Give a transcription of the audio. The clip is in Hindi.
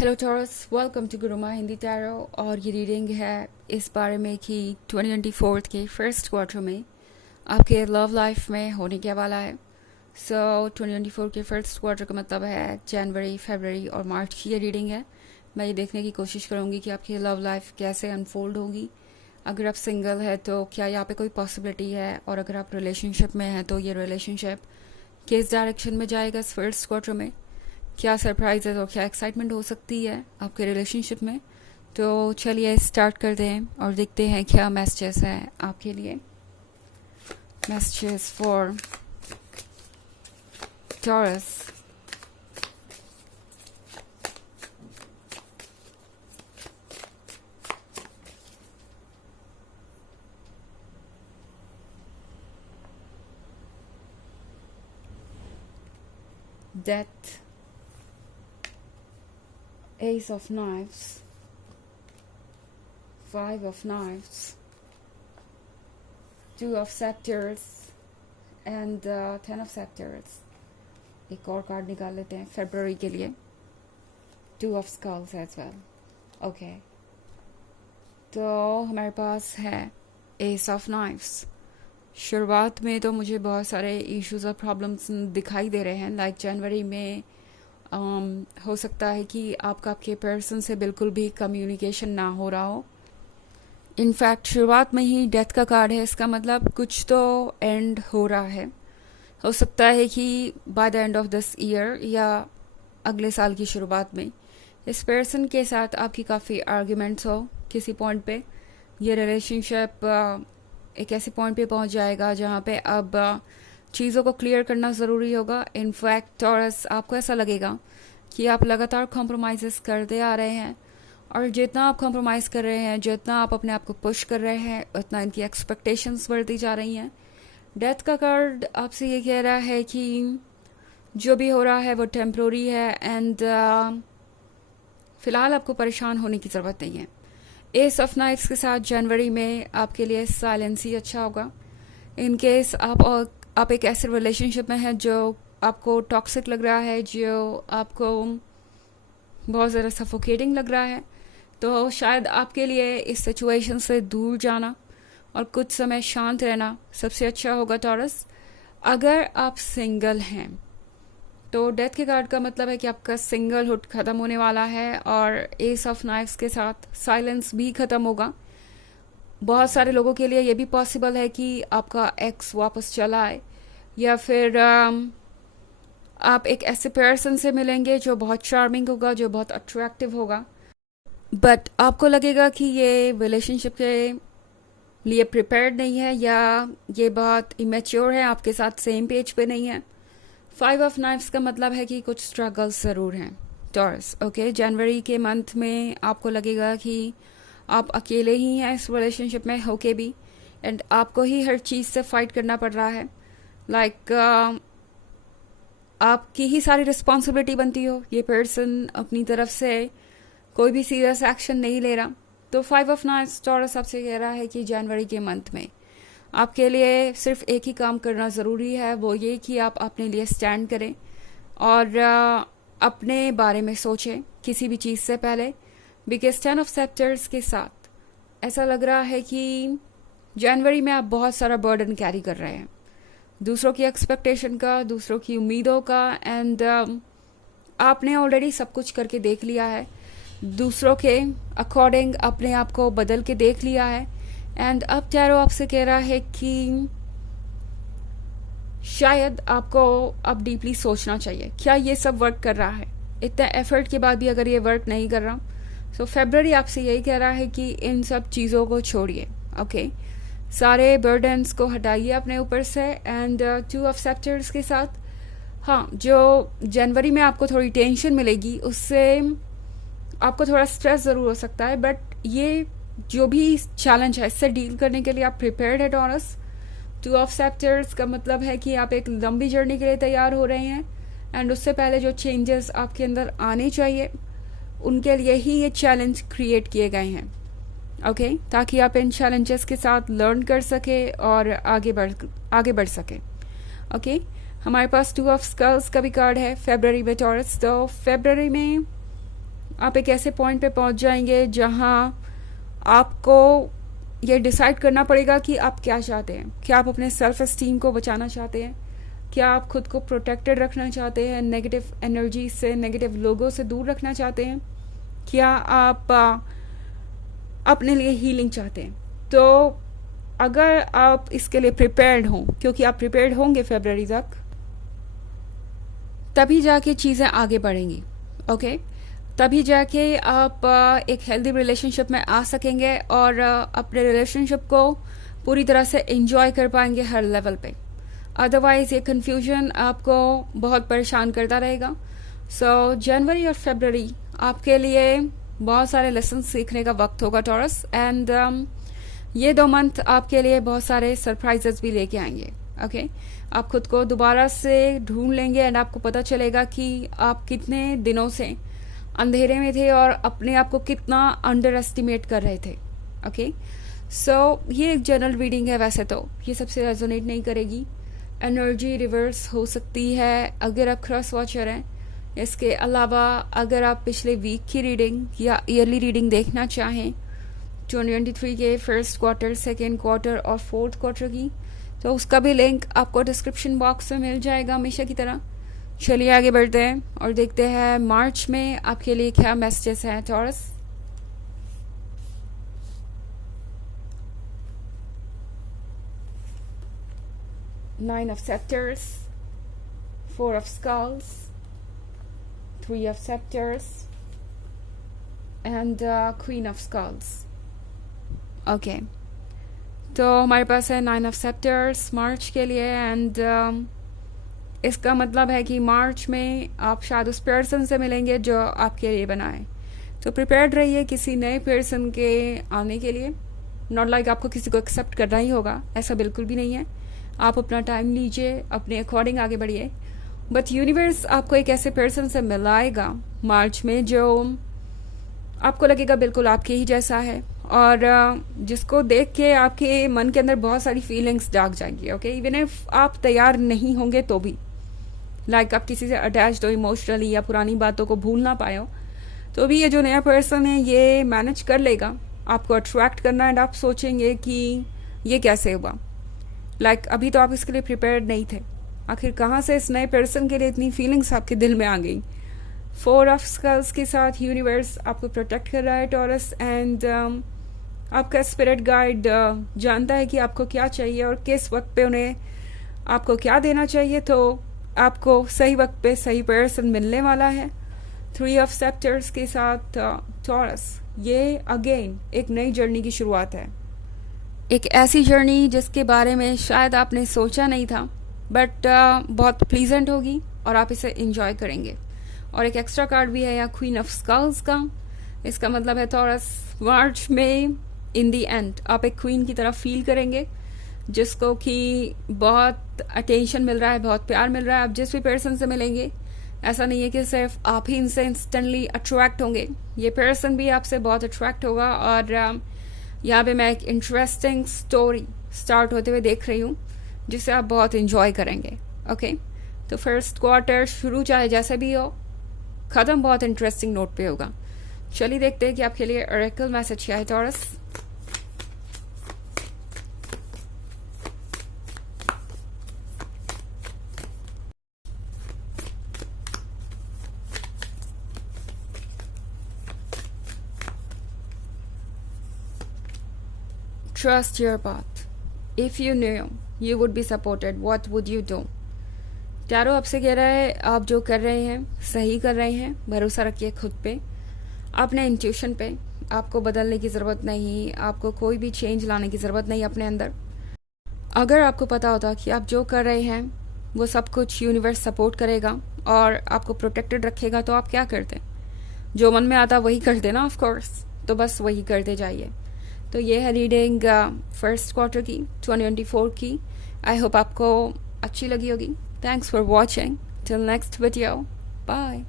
Hello Taurus, welcome to Guruma Hindi tarot. और ये रीडिंग है इस बारे में कि 2024 के फर्स्ट क्वार्टर में आपके लव लाइफ में होने के वाला है। सो 2024 के फर्स्ट क्वार्टर का मतलब है जनवरी, फरवरी और मार्च की ये रीडिंग है। मैं ये देखने की कोशिश करूँगी कि आपकी लव लाइफ कैसे अनफोल्ड होगी। अगर आप सिंगल है तो क्या यहाँ पे कोई पॉसिबिलिटी है, और अगर आप रिलेशनशिप में हैं तो ये रिलेशनशिप किस डायरेक्शन में जाएगा इस फर्स्ट क्वार्टर में। क्या सरप्राइजेज और क्या एक्साइटमेंट हो सकती है आपके रिलेशनशिप में। तो चलिए स्टार्ट करते हैं और देखते हैं क्या मैसेजेस हैं आपके लिए। Messages for taurus. Death, Ace of Knives, Five of Knives, Two of Scepters and Ten of Scepters। एक और कार्ड निकाल लेते हैं फरवरी के लिए। Two of Skulls as well। Okay, तो हमारे पास है Ace of Knives। शुरुआत में तो मुझे बहुत सारे इश्यूज और प्रॉब्लम्स दिखाई दे रहे हैं। लाइक जनवरी में हो सकता है कि आपका आपके पर्सन से बिल्कुल भी कम्युनिकेशन ना हो रहा हो। इनफैक्ट शुरुआत में ही डेथ का कार्ड है, इसका मतलब कुछ तो एंड हो रहा है। हो सकता है कि by the end of this year या अगले साल की शुरुआत में इस पर्सन के साथ आपकी काफ़ी आर्ग्यूमेंट्स हो किसी पॉइंट पे। ये रिलेशनशिप एक ऐसे पॉइंट पे पहुंच जाएगा जहाँ पे अब चीज़ों को क्लियर करना ज़रूरी होगा। इनफैक्ट टॉरस, आपको ऐसा लगेगा कि आप लगातार कॉम्प्रोमाइज़ करते आ रहे हैं, और जितना आप कॉम्प्रोमाइज़ कर रहे हैं, जितना आप अपने आप को पुश कर रहे हैं, उतना इनकी एक्सपेक्टेशंस बढ़ती जा रही हैं। डेथ का कार्ड आपसे ये कह रहा है कि जो भी हो रहा है वो टेम्प्रोरी है, एंड फ़िलहाल आपको परेशान होने की ज़रूरत नहीं है। एस ऑफ नाइट्स के साथ जनवरी में आपके लिए साइलेंस ही अच्छा होगा। इन केस आप एक ऐसे रिलेशनशिप में हैं जो आपको टॉक्सिक लग रहा है, जो आपको बहुत ज़्यादा सफोकेटिंग लग रहा है, तो शायद आपके लिए इस सिचुएशन से दूर जाना और कुछ समय शांत रहना सबसे अच्छा होगा टॉरस। अगर आप सिंगल हैं तो डेथ के कार्ड का मतलब है कि आपका सिंगलहुड ख़त्म होने वाला है, और एस ऑफ नाइफ्स के साथ साइलेंस भी ख़त्म होगा। बहुत सारे लोगों के लिए ये भी पॉसिबल है कि आपका एक्स वापस चला आए, या फिर आप एक ऐसे पर्सन से मिलेंगे जो बहुत चार्मिंग होगा, जो बहुत अट्रैक्टिव होगा, बट आपको लगेगा कि ये रिलेशनशिप के लिए प्रिपेयर्ड नहीं है, या ये बहुत इमेच्योर है, आपके साथ सेम पेज पे नहीं है। फाइव ऑफ नाइफ्स का मतलब है कि कुछ स्ट्रगल्स ज़रूर हैं टॉरस। ओके, जनवरी के मंथ में आपको लगेगा कि आप अकेले ही हैं इस रिलेशनशिप में होके भी, एंड आपको ही हर चीज़ से फाइट करना पड़ रहा है। लाइक आपकी ही सारी रिस्पॉन्सिबिलिटी बनती हो। ये पर्सन अपनी तरफ से कोई भी सीरियस एक्शन नहीं ले रहा। तो फाइव ऑफ नाइट्स टॉरस आपसे कह रहा है कि जनवरी के मंथ में आपके लिए सिर्फ एक ही काम करना ज़रूरी है, वो ये कि आप अपने लिए स्टैंड करें और अपने बारे में सोचें किसी भी चीज़ से पहले। बिकॉज 10 ऑफ सेक्टर्स के साथ ऐसा लग रहा है कि जनवरी में आप बहुत सारा बर्डन कैरी कर रहे हैं, दूसरों की एक्सपेक्टेशन का, दूसरों की उम्मीदों का, एंड आपने ऑलरेडी सब कुछ करके देख लिया है, दूसरों के अकॉर्डिंग अपने आप को बदल के देख लिया है। एंड अब टैरो आपसे कह रहा है कि शायद आपको अब डीपली सोचना चाहिए, क्या ये सब वर्क कर रहा है। इतना एफर्ट के बाद भी अगर ये वर्क नहीं कर रहा, सो फरवरी आपसे यही कह रहा है कि इन सब चीज़ों को छोड़िए। ओके, सारे बर्डन्स को हटाइए अपने ऊपर से। एंड 2 ऑफ सेक्टर्स के साथ, हाँ, जो जनवरी में आपको थोड़ी टेंशन मिलेगी, उससे आपको थोड़ा स्ट्रेस ज़रूर हो सकता है, बट ये जो भी चैलेंज है इससे डील करने के लिए आप प्रिपेयर्ड है टॉरस। 2 ऑफ सेक्टर्स का मतलब है कि आप एक लंबी जर्नी के लिए तैयार हो रहे हैं, एंड उससे पहले जो चेंजेस आपके अंदर आने चाहिए उनके लिए ही ये चैलेंज क्रिएट किए गए हैं। ओके, ताकि आप इन चैलेंजेस के साथ लर्न कर सके और आगे बढ़ सके। ओके, हमारे पास 2 ऑफ स्कल्स का भी कार्ड है फरवरी में टॉरस। तो फरवरी में आप एक ऐसे पॉइंट पे पहुंच जाएंगे जहां आपको ये डिसाइड करना पड़ेगा कि आप क्या चाहते हैं। क्या आप अपने सेल्फ एस्टीम को बचाना चाहते हैं? क्या आप खुद को प्रोटेक्टेड रखना चाहते हैं? नेगेटिव एनर्जी से, नेगेटिव लोगों से दूर रखना चाहते हैं? क्या आप अपने लिए हीलिंग चाहते हैं? तो अगर आप इसके लिए प्रिपेयर्ड हों, क्योंकि आप प्रिपेयर्ड होंगे फरवरी तक, तभी जाके चीज़ें आगे बढ़ेंगी। ओके, तभी जाके आप एक हेल्दी रिलेशनशिप में आ सकेंगे और अपने रिलेशनशिप को पूरी तरह से एंजॉय कर पाएंगे हर लेवल पे। अदरवाइज ये कन्फ्यूजन आपको बहुत परेशान करता रहेगा। सो जनवरी और फरवरी आपके लिए बहुत सारे लेसन सीखने का वक्त होगा टॉरस, एंड ये 2 मंथ आपके लिए बहुत सारे सरप्राइजेस भी लेके आएंगे। ओके, आप खुद को दोबारा से ढूंढ लेंगे एंड आपको पता चलेगा कि आप कितने दिनों से अंधेरे में थे और अपने आप को कितना अंडर एस्टिमेट कर रहे थे। ओके, सो ये एक जनरल रीडिंग है, वैसे तो ये सबसे रेजोनेट नहीं करेगी। एनर्जी रिवर्स हो सकती है अगर आप क्रॉस वॉचर हैं। इसके अलावा अगर आप पिछले वीक की रीडिंग या ईयरली रीडिंग देखना चाहें 2023 के फर्स्ट क्वार्टर, सेकेंड क्वार्टर और फोर्थ क्वार्टर की, तो उसका भी लिंक आपको डिस्क्रिप्शन बॉक्स में मिल जाएगा हमेशा की तरह। चलिए आगे बढ़ते हैं और देखते हैं मार्च में आपके लिए क्या मैसेजेस हैं taurus. Nine of Scepters, 4 of Skulls, 3 of Scepters, and Queen of Skulls. Okay, तो हमारे पास है 9 ऑफ सेप्टर्स मार्च के लिए, एंड इसका मतलब है कि मार्च में आप शायद उस पर्सन से मिलेंगे जो आपके लिए बनाए। तो प्रिपेयर्ड रहिए किसी नए पर्सन के आने के लिए। नॉट लाइक आपको किसी को एक्सेप्ट करना ही होगा, ऐसा बिल्कुल भी नहीं है। आप अपना टाइम लीजिए, अपने अकॉर्डिंग आगे बढ़िए। बट यूनिवर्स आपको एक ऐसे पर्सन से मिलाएगा मार्च में जो आपको लगेगा बिल्कुल आपके ही जैसा है, और जिसको देख के आपके मन के अंदर बहुत सारी फीलिंग्स जाग जाएंगी। ओके, इवन इफ आप तैयार नहीं होंगे तो भी, लाइक आप किसी से अटैच्ड हो इमोशनली या पुरानी बातों को भूल ना पाए हो, तो भी ये जो नया पर्सन है ये मैनेज कर लेगा आपको अट्रैक्ट करना, एंड आप सोचेंगे कि ये कैसे हुआ। लाइक अभी तो आप इसके लिए प्रिपेयर्ड नहीं थे, आखिर कहाँ से इस नए पर्सन के लिए इतनी फीलिंग्स आपके दिल में आ गई। 4 ऑफ स्कल्स के साथ यूनिवर्स आपको प्रोटेक्ट कर रहा है टॉरस, एंड आपका स्पिरिट गाइड जानता है कि आपको क्या चाहिए और किस वक्त पे उन्हें आपको क्या देना चाहिए। तो आपको सही वक्त पे सही पर्सन मिलने वाला है। 3 ऑफ सेप्टर्स के साथ टॉरस, ये अगेन एक नई जर्नी की शुरुआत है। एक ऐसी जर्नी जिसके बारे में शायद आपने सोचा नहीं था, बट बहुत प्लीजेंट होगी और आप इसे एंजॉय करेंगे। और एक एक्स्ट्रा कार्ड भी है यहाँ क्वीन ऑफ स्कल्स का। इसका मतलब है टॉरस, मार्च में इन दी एंड आप एक क्वीन की तरह फील करेंगे, जिसको कि बहुत अटेंशन मिल रहा है, बहुत प्यार मिल रहा है। आप जिस भी पर्सन से मिलेंगे, ऐसा नहीं है कि सिर्फ आप ही इनसे इंस्टेंटली अट्रैक्ट होंगे, ये पर्सन भी आपसे बहुत अट्रैक्ट होगा। और यहाँ पे मैं एक इंटरेस्टिंग स्टोरी स्टार्ट होते हुए देख रही हूँ, जिसे आप बहुत इंजॉय करेंगे। ओके, तो फर्स्ट क्वार्टर शुरू चाहे जैसे भी हो, ख़त्म बहुत इंटरेस्टिंग नोट पे होगा। चलिए देखते हैं कि आपके लिए ऑरेकल मैसेज क्या है taurus. Trust your path. If you knew you would be supported, what would you do? Tarot आपसे कह रहा है आप जो कर रहे हैं सही कर रहे हैं, भरोसा रखिए खुद पे, अपने इंट्यूशन पे। आपको बदलने की ज़रूरत नहीं, आपको कोई भी चेंज लाने की ज़रूरत नहीं अपने अंदर। अगर आपको पता होता कि आप जो कर रहे हैं वो सब कुछ यूनिवर्स सपोर्ट करेगा और आपको प्रोटेक्टेड रखेगा, तो आप क्या करते? जो मन में आता वही करते ना, ऑफ कोर्स। तो बस वही करते जाइए। तो ये है रीडिंग फर्स्ट क्वार्टर की 2024 की। आई होप आपको अच्छी लगी होगी। Thanks for watching. Till next video, bye.